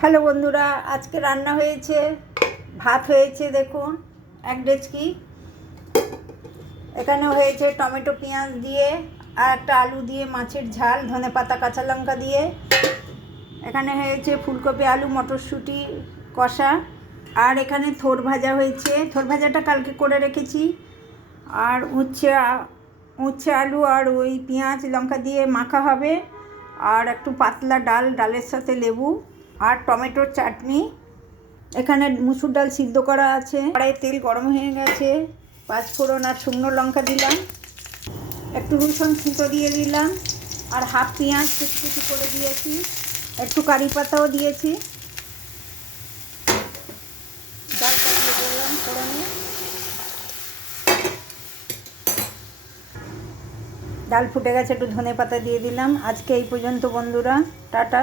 Hello বন্ধুরা, আজকে রান্না হয়েছে, ভাত হয়েছে দেখুন 1 ডেচকি। এখানে হয়েছে টমেটো পেঁয়াজ দিয়ে আর একটা আলু দিয়ে মাছের ঝাল, ধনেপাতা কাঁচা লঙ্কা দিয়ে। এখানে হয়েছে ফুলকপি আলু মটরশুঁটি কষা। আর এখানে থোড় ভাজা হয়েছে, থোড় ভাজাটা কালকে করে রেখেছি। আর উচ্ছে আলু আর ওই পেঁয়াজ লঙ্কা দিয়ে মাখা হবে। আর একটু পাতলা ডাল, ডালের সাথে লেবু আর টমেটোর চাটনি। এখানে মুসুর ডাল সিদ্ধ করা আছে। কড়াইয়ে তেল গরম হয়ে গেছে, পাঁচফোড়ন আর শুকনো লঙ্কা দিলাম, একটু রসুন ছিঁচো দিয়ে দিলাম, আর হাফ পেঁয়াজ কুচকুচি করে দিয়েছি, একটু কারি পাতাও দিয়েছি। ডালটা দিয়ে দিলাম ফোড়নে। ডাল ফুটে গেছে, একটু ধনে পাতা দিয়ে দিলাম। আজকে এই পর্যন্ত বন্ধুরা, টাটা।